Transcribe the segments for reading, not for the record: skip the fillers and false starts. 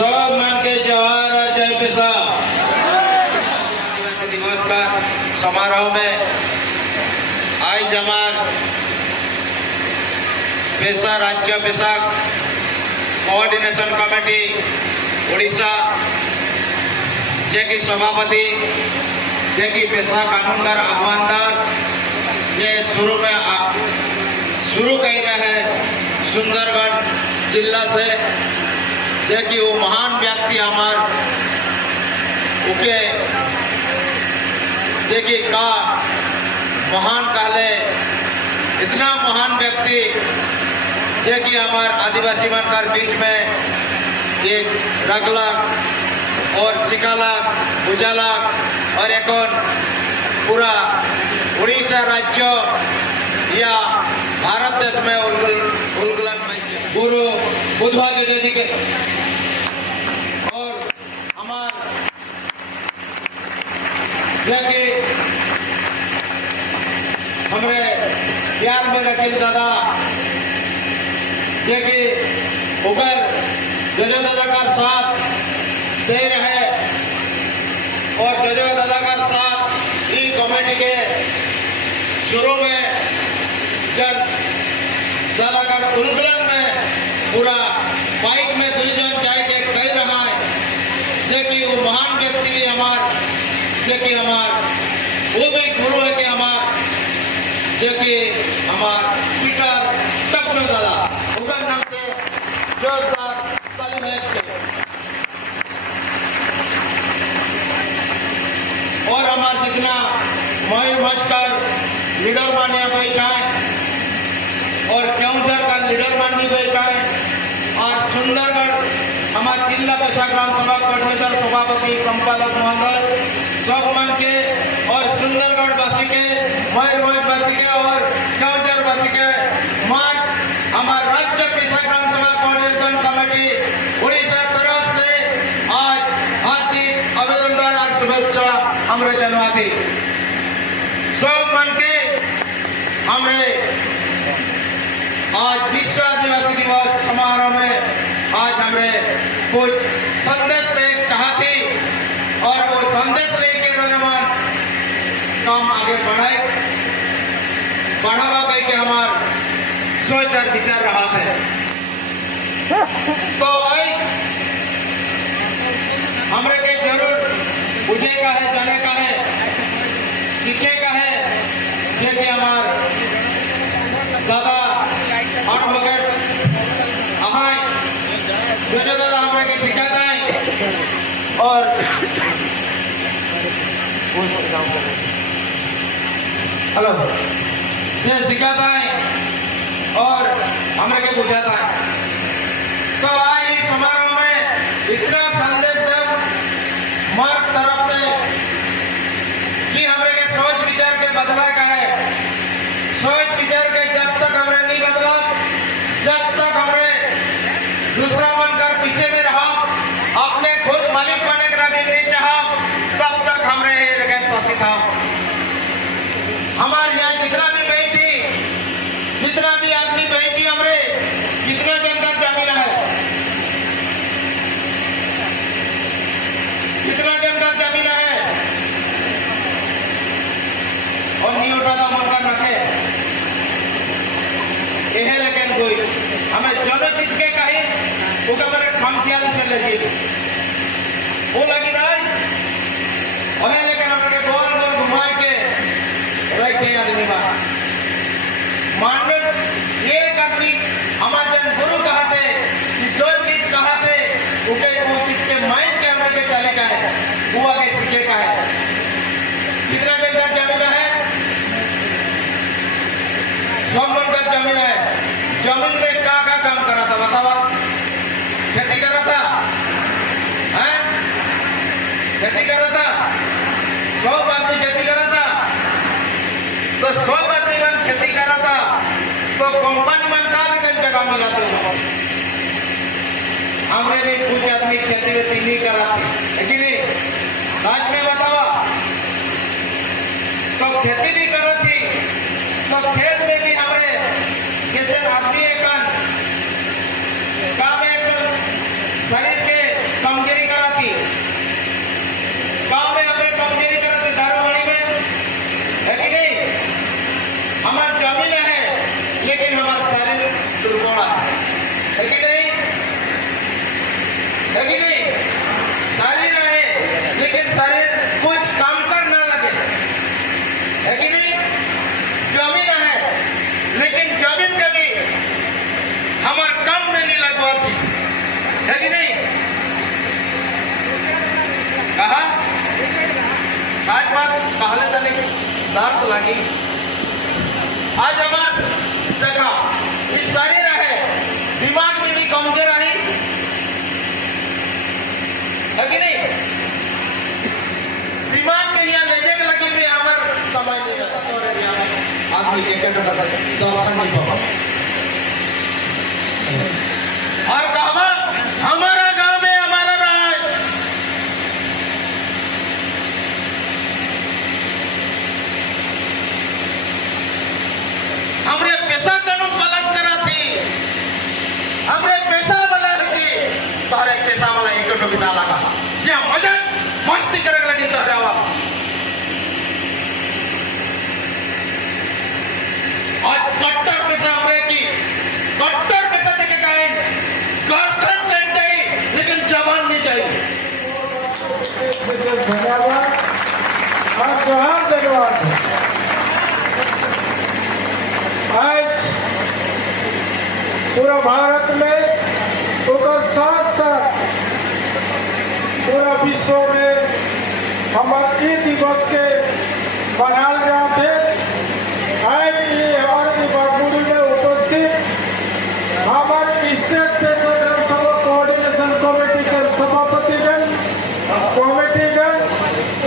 सब मन के जवाहर और जय पेशा आदिवासी दिवस का समारोह में आज हमार पेशा राज्य पेशा कोऑर्डिनेशन कमेटी उड़ीसा जे की सभापति जे की पेशा कानूनदार आह्वानदार जे शुरू कर रहे सुंदरगढ़ जिला से जे कि वो महान व्यक्ति हमार उके जे कि का महान काले इतना महान व्यक्ति जे कि हमार आदिवासी मनकर बीच में ये रगला और सिकाला उजाला और एक पूरा उड़ीसा राज्य या भारत देश में उल्गलन गुरु बुद्धवादी जी के और हमार कि हमारे प्यार में रखिल दादा जे कि उगर जजो दादा का साथ दे रहे और जजो दादा का साथ ई कमेटी के शुरू में जब दादा का उल्गलन में पूरा बाइक में दुईजन जाके कह रहा है जे कि वो महान व्यक्ति भी हमार जे कि हमार वो भी गुरु है कि हमार जे कि हमार पीटर टकनो दादा उनका नाम से जोरदार ताली में और हमार जितना मयूरभंज का लीडर मानिया बैठा है और केवंझर का लीडर माननी बैठा है और सुंदरगढ़ हमारे जिला पेशा ग्राम सभा कोऑर्डिनेटर सभापति संपादक महोदय सब मन के और सुंदरगढ़ वासी के मयूरभंज वासी के और केवंझर वासी के मार्च हमारे राज्य पेशा ग्राम सभा कोऑर्डिनेशन कमेटी उड़ीसा तरफ से आज हार्दिक अभिनंदन और शुभेच्छा हमारे जनवादी सब मन के हमारे आज विश्व आदिवासी दिवस समारोह में आज हमें कुछ संदेश दे चाहते और वो संदेश लेके रोजमान काम आगे बढ़ावा कह के हमार सोच और विचार रहा है। तो भाई हमरे के जरूर बुझेगा है जाने का है सीखेगा है ये कि हमार दादा और मगर अहाय जो दादा हमारे के सिखाता है और हेलो ये सिखाता है और हमारे के बुझाता है। तो आज इस समारोह में इतना संदेश है मर्द तरफ से कि हमारे के सोच विचार के बदला का है सोच विचार के जब तक हमने नहीं बदला जब तक हमने दूसरा बनकर पीछे में रहा अपने खुद मालिक बनने का नहीं चाहा तब तक हमने ये था हमारे यहाँ जितना भी बैठी जितना भी आदमी बैठी हमरे कितना जन का जमीन है कितना जन का जमीन है और नहीं उठाता मन का रखे यह लेकिन कोई हमें जो चीज के कहे उसका मेरे हम ख्याल से लगी वो लगी नहीं और लेकिन हमने गोल गोल घुमाए के रखे आदमी बात मान एक आदमी हमारे जन गुरु कहते जो चीज कहते उके वो चीज के माइंड के हमने के चले का है वो आगे सीखे का है कितना जन का जमीन है सब मन का जमीन है जमीन में क्या काम करा था बतावा खेती कर रहा था हैं खेती कर रहा था सब आदमी खेती कर रहा था तो सब आदमी मन खेती कर रहा था तो कंपनी मन का लेकिन जगह मिला तो हमने भी कुछ आदमी खेती वेती नहीं करा लेकिन आज में बतावा तो खेती भी कर रही थी तो खेत में भी हमारे जैसे आदमी एक काम एक शरीर के है कि नहीं? कहा आज बात कहले जाने की दार तो लगी। आज हमार जगह इस शरीर है, दिमाग में भी कमजोर रही है कि नहीं? दिमाग के यहाँ ले जाके लगे भी हमार समय नहीं रहता तो रे हमें आदमी के दर्शन नहीं पावा। और कहा हमारा गांव में हमारा राज, हमरे पैसा कानून पालन करा थी, हमरे पैसा वाला थी, तारे पैसा वाला एक टोकी ना लगा क्या मजा मस्ती करे लगी तोहरे आवाज। आज कट्टर पैसा हमरे की कट्टर पैसा देके गए, गर्दन कट गई लेकिन जवान नहीं गई। धन्यवाद। और जोहार धन्यवाद। आज पूरा भारत में और साथ साथ पूरा विश्व में हमारे दिवस के मनाल जाते आज ये हमारे बागुड़ी में उपस्थित हमारे स्टेट पेशेवर सभा कोऑर्डिनेशन कमेटी के सभापतिगण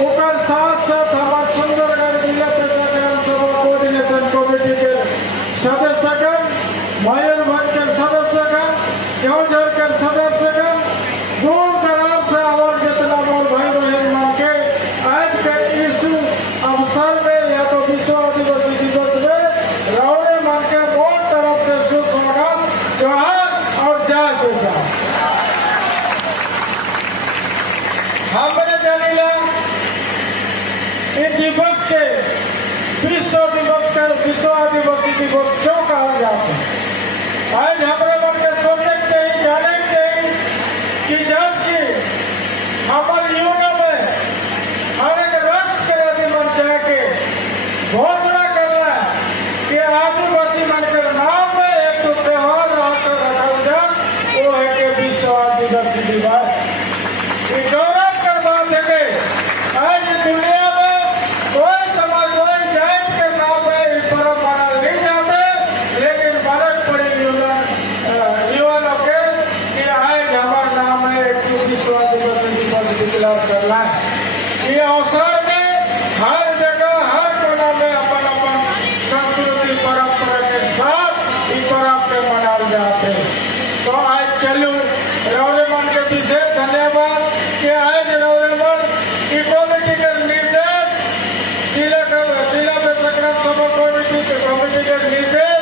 ओकर साथ साथ हमारे सुंदरगढ़ जिला पेशेवर सभा कोऑर्डिनेशन कमेटी के सदस्यगण, मयूरभंज के सदस्यगण, केवंझर के सदस्यगण, दूर दराज से और जितना मोर भाई बहन माँ के आज के इस अवसर में या तो विश्व आदिवासी दिवस में रौरे मन के मोर तरफ से सुस्वागत, जोहार और जय किसान। हमने जानिला इस दिवस के विश्व आदिवासी दिवस क्यों कहा जाता है? आज हमारे मन में सोचने चाहिए, जाने चाहिए कि जबकि हमारे युवा में हर एक राष्ट्र के यदि मन चाहे के घोषणा करना है कि आदिवासी मन के नाम में एक तो त्योहार रखा जाए, वो है कि विश्व आदिवासी दिवस। ये गौरव कर बात है कि आज दुनिया में कोई समाज कोई जात के नाम में इस पर्व मनाए नहीं जाते, लेकिन फर्क पड़ी युवा लोग के कि आज हमारा नाम है एक विश्व आदिवासी दिवस डिक्लेयर करना है। ये अवसर में हर जगह हर कोना में अपन अपन संस्कृति परंपरा के साथ इस पर्व के मनाए जाते हैं। तो आज चलू रौरे मन के विशेष धन्यवाद कि आज रौरे मन की कमेटी के निर्देश जिला में संग्राम सभा कमेटी के निर्देश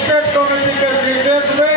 स्टेट कमेटी के निर्देश में